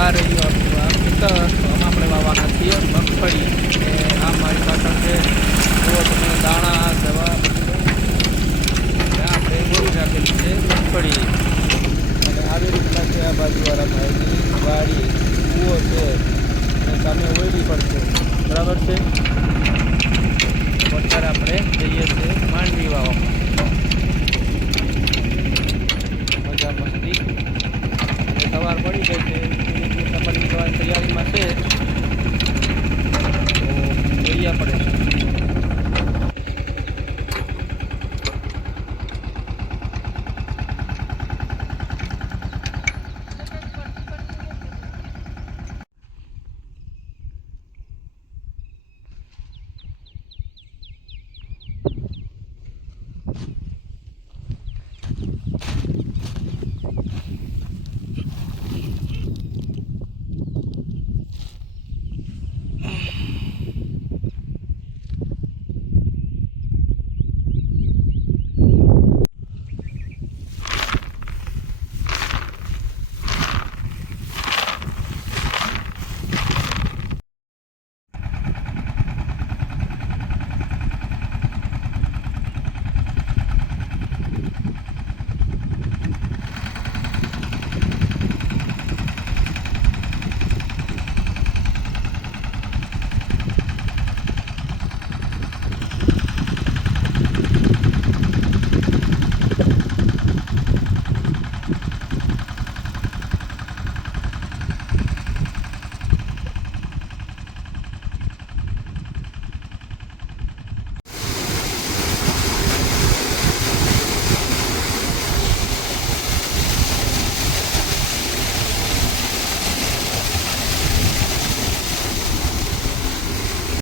આ રહ્યું આપણું આ ખેતર. તો આમાં આપણે વાવવાના છીએ મગફળી. અને આ મારી પાછળ છે જુઓ તમે દાણા દવા આપણે ગોળી નાખેલી છે મગફળી. અને આવી રીતના છે આ બાજુવાળા ભાઈની વાડી કૂવો છે અને સામે ઓયડી પણ છે. બરાબર છે. અત્યારે આપણે જઈએ છીએ માંડવી વાવવામાં મજા મસ્તી. અને સવાર પડી ગઈ છે તમારી તૈયારીમાં છે.